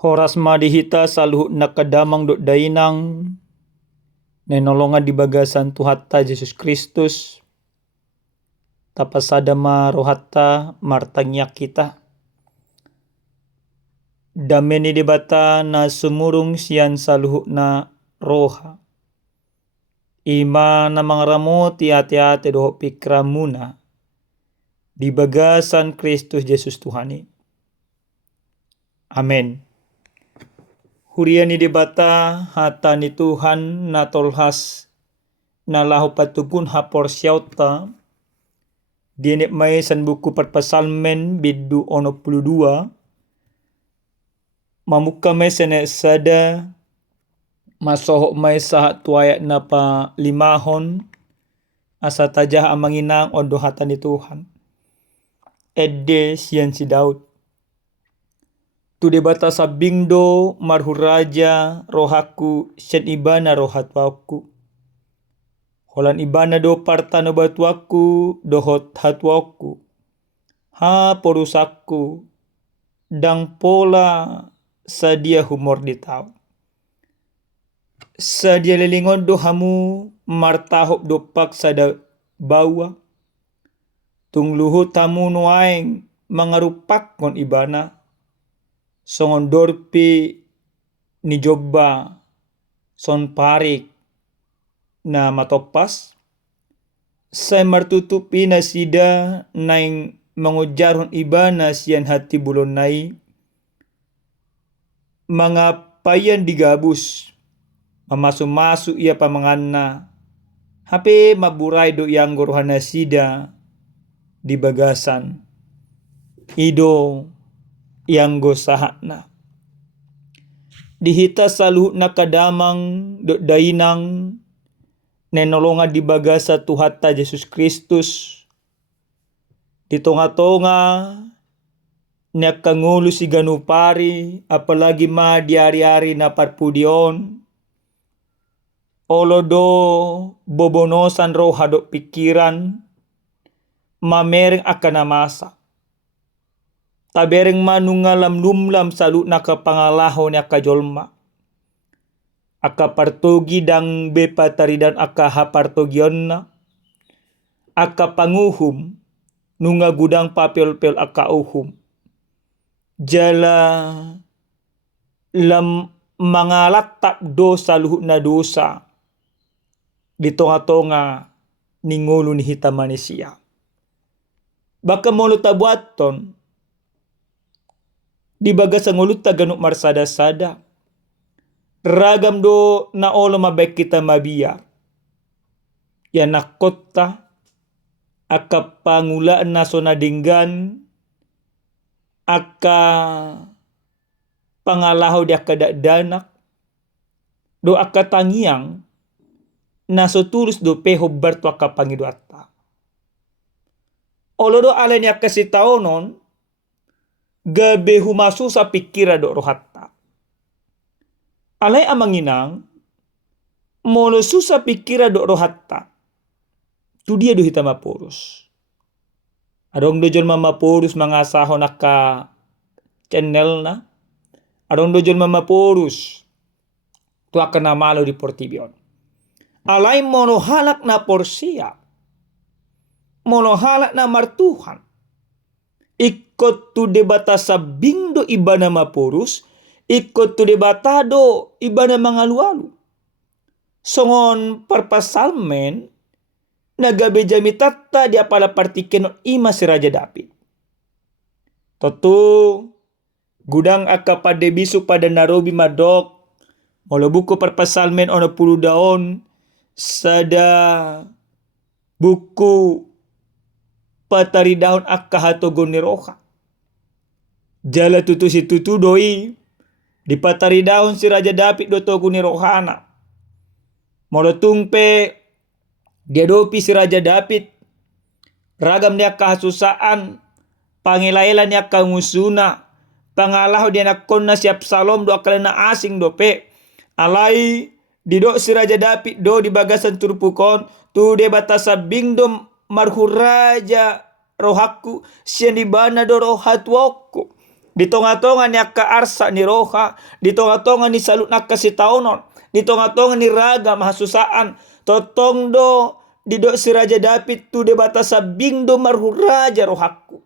Horas madihita saluhut nakadamang dot dainang nenolongan di bagasan Tuhatta Yesus Kristus tapasada marohatta martangyak kita. Dameni debata na sumurung sian saluhut na roha. Ima na mangramo ti-ati-ati doho pikramuna di bagasan Kristus Yesus Tuhani. Amen. Huriani debata hata ni Tuhan na tolhas na lahu patupun hapor syauta dienek mai san buku perpasalmen bidu 22 mamuka mai sene sada masohok mai sahat tuayak napa limahon asa tajah amanginang ondo hata ni Tuhan. Edde sian si Daud. Tu debata sabingdo marhuraja rohaku sen ibana rohatwaku. Holan ibana do partano batuaku dohot hatwaku. Ha porusaku dang pola sadia humor di tau. Sadia lelingon do hamu martahop do paksa da bawa. Tungluhu tamu nuaeng mangarupak kon ibana. Songon dorpi ni jobba son parik na matopas. Saya martutupi na sida naing mengujarhon ibana sian hati bulon nai. Mga payan digabus. Mamasu-masu ia pamanganna. Hape maburay do yang gorohana sida di bagasan. Ido yang gosahana. Dihita saluhut nakadamang dot dainang nenolonga di bagasa Tuhatta Yesus Kristus. Di tonga-tonga nakangulu si ganupari apalagi ma di ari-ari na parpudion. Olodo bobonosan roha dot pikiran mamereng akan namasa. Tabereng manungalam lumlam salut nakapangalaho ni akajolma. Aka partogi dang bepa taridan aka hapartogion na. Aka panguhum nunga gudang papel-pel aka uhum. Jala lam mangalatak dosa luhut na dosa. Di tonga-tonga ningulu ni hita manusia. Baka molo tabuaton di bagasan ngulut taganuk marsada-sada. Ragam do na olo mabek kita mabiar. Ya nakota aka pangulaan na sonadinggan aka pangalaho di aka danak do aka tangiang na so tulus do peho bertu aka pangiduata. Olo do ala ni aka sitaonon gabe humasu sa pikira do rohatta. Alay amanginang molo susa pikira do rohatta. Tu dia do hita mapurus. Adong do jol mapurus mangasahon naka channel na. Adong do jol mapurus tu akan namalo di portibion. Alay mono halak na porsia. Mono halak na martuhan. Ikut tu debata sabindo ibana mapurus, ikut tu debata do ibana mangalu-alu. Songon perpasalmen, nagabe jami tatta di apala partiken ima si Raja David. Totu, gudang aka pada bisu pada narobi madok, molo buku perpasalmen ono 10 daon, sada buku patari daun akka hatogon ni roha. Jala tutu si tutu doi. Di patari daun si Raja David do togo ni rohana. Molo tungpe dia dopi si Raja David. Ragam dia kahasusaan. Pangilailan dia kangusuna. Pangalaho dia nakonna si Absalom do akalena asing do pe. Alai didok si Raja David do di bagasan turpukon. Tu de batasa bingdom marhuraja rohaku sian di bana do rohatwoko Ditonga-tonga ni akka arsa ni roha. Ditonga-tonga ni salut nakka si taunon. Ditonga-tonga ni raga mahasusaan. Totong do dido si Raja David tu de bata sabing do marhu raja rohaku.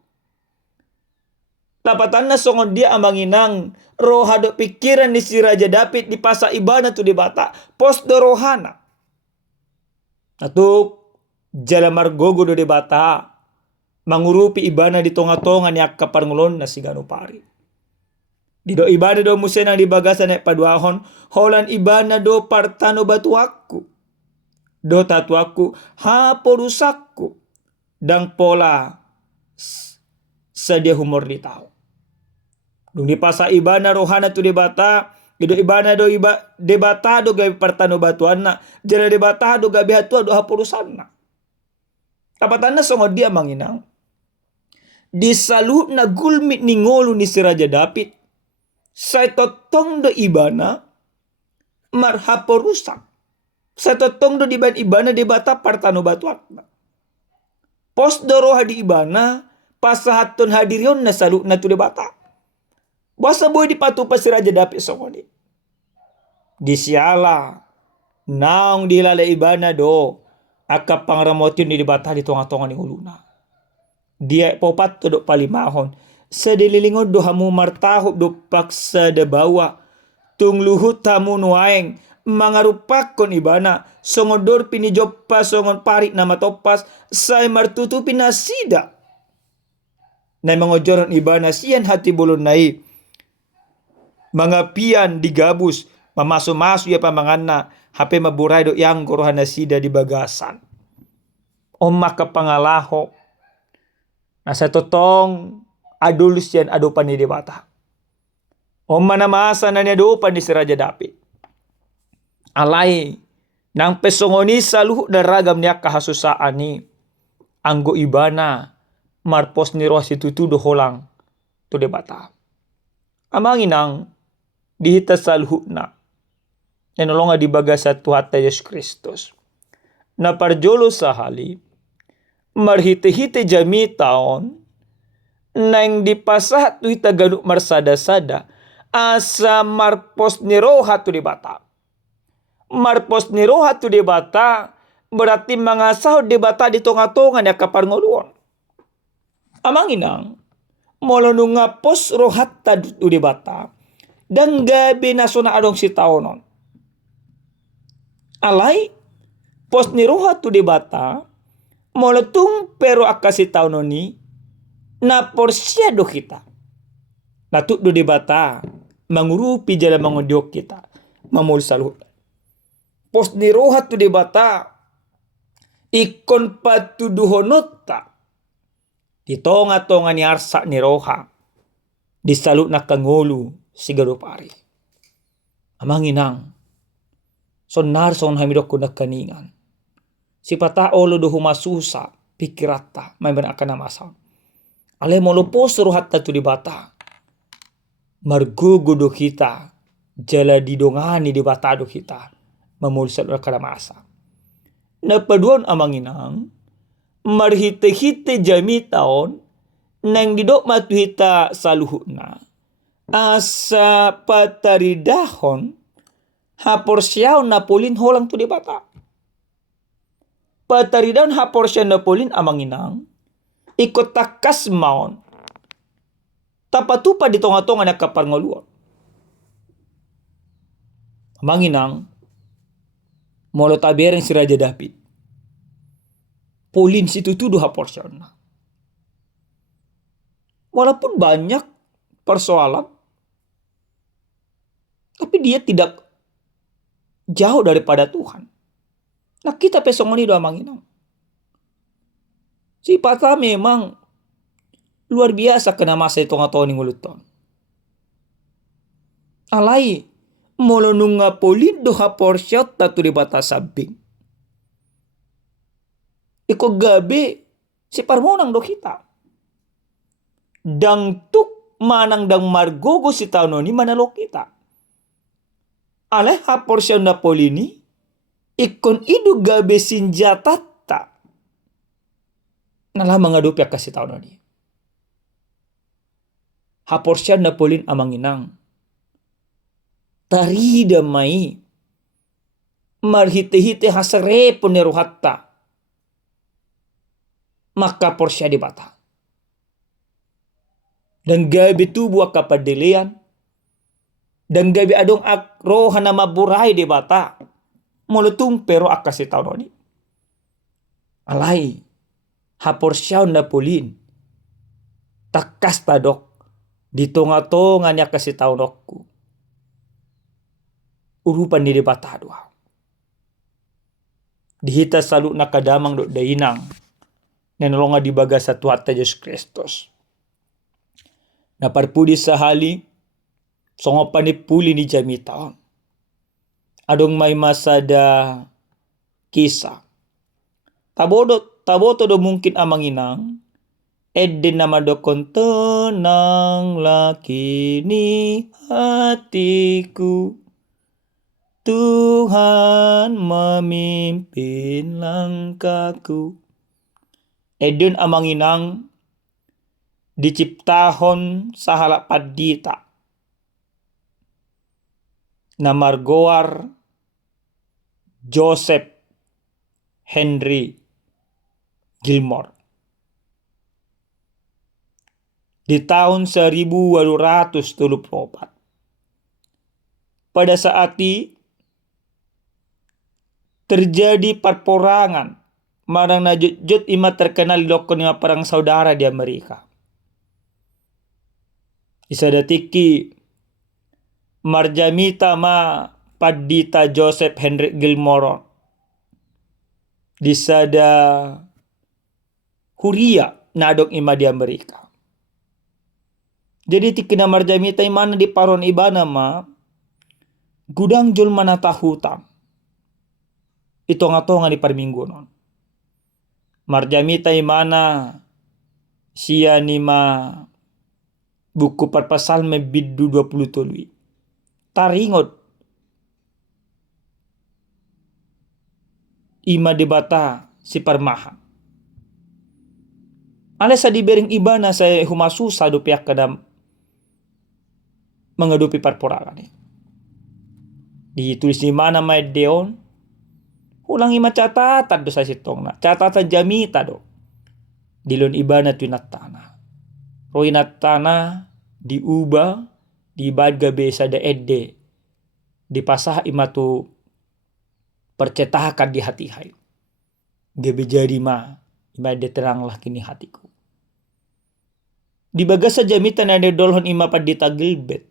Lapatan na songon dia amanginang roha do pikiran ni si Raja David di pasa ibana tu de bata. Pos do rohana. Atuk jala margogo do de bata. Mangurupi ibana di tonga-tonga ni akka parngulon na si Ganupari. Dido ibana do musenang di bagasan na paduahon. Holan ibana do partano batuaku. Do tatuaku haporusakku. Dang pola sadia humor di tao. Dung di pasa ibana rohana tu de bata. Dido ibana do de bata do gabi partano batuana. Jala de bata do gabi hatua do haporusanna. Tapatan na songo dia manginang. Disalut na gulmit ni ngolu ni si Raja David. Sa totong do ibana marhaporusak. Sa totong do diban ibana de bata partano batuakna. Pos do roha di ibana pasahaton hadirion na salut na tu de bata. Basa boy dipatupa si Raja David songoni. Disiala naong dilala ibana do akka pangramotin ni dibata di tonga-tonga ni uluna. Dia popat to do palimahon. Sa dililingod do hamu martahop do paksa da bawa. Tung luhut hamu nuaeng mangarupakon ibana. Songodor pinijoppa songon parik na matopas. Say martutupin na sida. Na mangojoran ibana siyan hati bulon nai. Mga pian digabus. Mamaso-maso ya pamanganna. Hape maburay do yang gorohan na sida di bagasan. O makapangalaho. Nasa totong adulus yan adupan ni debata. O manamasa na ni adupan ni si Raja David. Alay nang pesongoni sa luhut na ragam niya kahasusaan ni anggo ibana marpos ni roh si tutudo holang to debata. Amangin ang dihita sa luhut na nanolonga di baga sa Tuhan Yesus Kristus. Na parjolo sa hali marhite-hite jami taon nang dipasah tu ita ganuk marsada-sada asa marpos ni roha tu di bata. Marpos ni roha tu di bata berarti mangasah di bata di tonga-tonga ni akaparngoluan. Amanginang molonu ngapos rohat tu di bata dan gabi nasona adong si taonon. Alay pos ni roha tu di bata molotung pero akasi taonon ni na porsia do kita. Latuk do di bata mangurupi jala mangodiok kita mamul salut. Pos ni roha tu di bata ikon patuduhonota di tonga-tonga ni arsa ni roha di salut na kangolu si Ganupari. Amanginang sonar son hamidok ko nakaningan. Si pata olo do humasusa pikirata may man akan namasa. Ale molopos rohat tu di bata. Margugo do kita jala didongani di bata do kita mamulsat akan namasa. Napaduan amanginang marhite-hite jami taon nang didok matuhita saluhuna asa pataridahon haporsyaw na polin holang tu di bata. Pataridaon haporsyaw na polin amanginang ikot takas maon tapatupa di tonga-tonga na kaparngoluan. Amanginang molo tabereng si Raja David. Polin situ tuduh haporsyaw na. Walaupun banyak persoalan, tapi dia tidak jauh daripada Tuhan. Nah kita pesongoni doa manginang. Si pata memang luar biasa kena masa itu ngato ni nguluton. Alai molonunga polin doha porsyat tatu di batas sabing. Iko gabe si parmonang do kita. Dang tuk manang dang margogo si tauno ni manalo kita. Alay haporsyaw na polini ikon idu gabe sinjata ta. Nalah mangadupi kasi tauno ni. haporsyan na polin amanginang. Tarida mai marhite-hite hasarepon ni rohatta. Maka porsya di bata. Dan gabi tubuh kapadilian. Dan gabi adong roha na maburay di bata. Mulutung pero akasi tao noni. Alay. Haporsyaw na pulin. Takas tadok. Ditonga-tonga niya kasi tao nokku. Urupan ni di bata doa. Dihita salu nakadamang do dainang. Nanolonga di baga sa Tuhan Yesus Kristus. Naparpudi sa hali, songo panipuli ni jami taon. Adong may masada kisah. Taboto do mungkin amanginang, edden nama do tenang laki ni hatiku. Tuhan memimpin langkahku. Edun amanginang diciptahon sahala padita na margoar Joseph Henry Gilmore. Di tahun 1834. Pada saat terjadi perperangan marang najut ima terkenal lokon ima perang saudara di Amerika. Isa datiki marjamita ma padita Joseph Henry Gilmore. Disada huria nadok ima di Amerika. Jadi tikina marjamita imana di paron ibana ma gudang jul manata hutang. Itonga-tonga di parminggu non. Marjamita imana sia nima buku parpasal mebiddu 20 tului. Taringot ima debata si parmaha. Ale sa dibering ibana saya humasusa do pihak kadam mengadupi parporangan ni. Ditulis di mana may deon ulang ima catatan do sa sitong na. Catatan jamita do. Dilon ibana tu natana. Roi natana diubah di badga besa da edde. Dipasah ima tu percetakan di hati hai. Gabe jadi ma ima de teranglah kini hatiku. Di bagasa jamita na de dolhon ima padita Gilbert.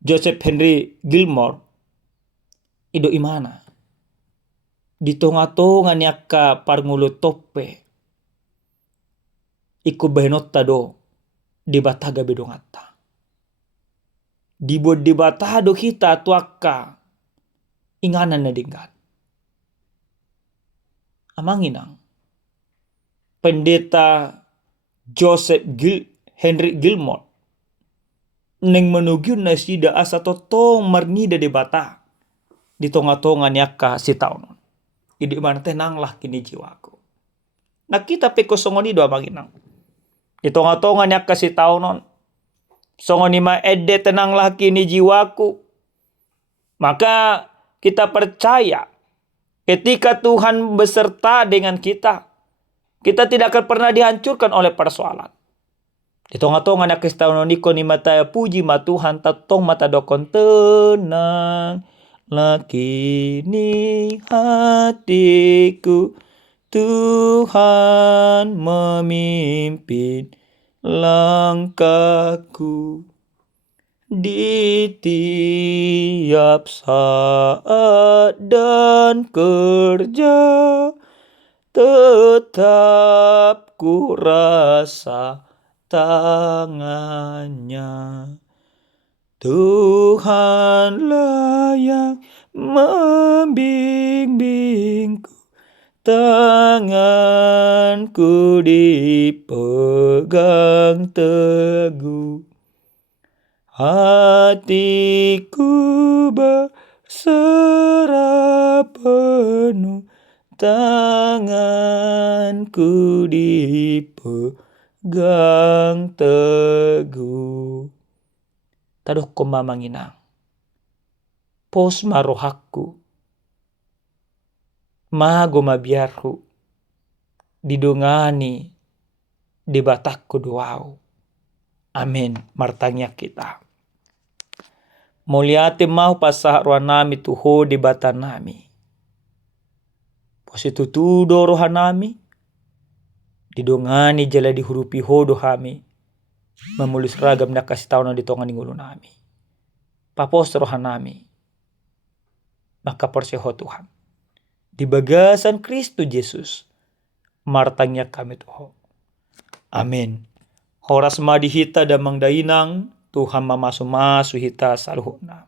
Joseph Henry Gilmore. Ido imana. Ditonga-tonga niya ka parngulo tope. Iku behenotta do. Di bataga bedongata. Di batado kita tuaka. Inganan na dinggat. Amanginang. Pendeta Joseph Henry Gilmore. Neng menugyun na sida asa totong marnida de bata. Di tonga-tonga niya ka si taon. Idi mana tenanglah kini jiwaku. Nakita peko songoni do amanginang. Di tonga-tonga niya ka si taon. Songoni ma edde tenanglah kini jiwaku. Maka kita percaya ketika Tuhan beserta dengan kita tidak akan pernah dihancurkan oleh persoalan. Di tonga-tonga na kristaun niko ni mata puji ma Tuhan tatong mata dokon tenang laki ni hatiku. Tuhan memimpin langkahku. Di tiap saat dan kerja tetap ku rasa tangannya. Tuhanlah yang membimbingku. Tanganku dipegang teguh. Hatiku berserah penuh. Tanganku dipegang gang teguh. Taduh ko mamanginang. Pos marohakku. Mago mabiarhu. Didongani di batakku doau. Amin. Martanya kita. Moliate mau pasah rohanami tuho di batanami. Positu tudo rohanami. Didongani jala dihurupi hodo hami. Memulis ragam na kasih tahu na ditongan ngulu nami. Papos rohanami. Maka perseho Tuhan. Di bagasan Kristus Yesus. Martanya kami tuho. Amin. Horas madihita damang dainang. Tuhan mamasu-masu hita saluhuna.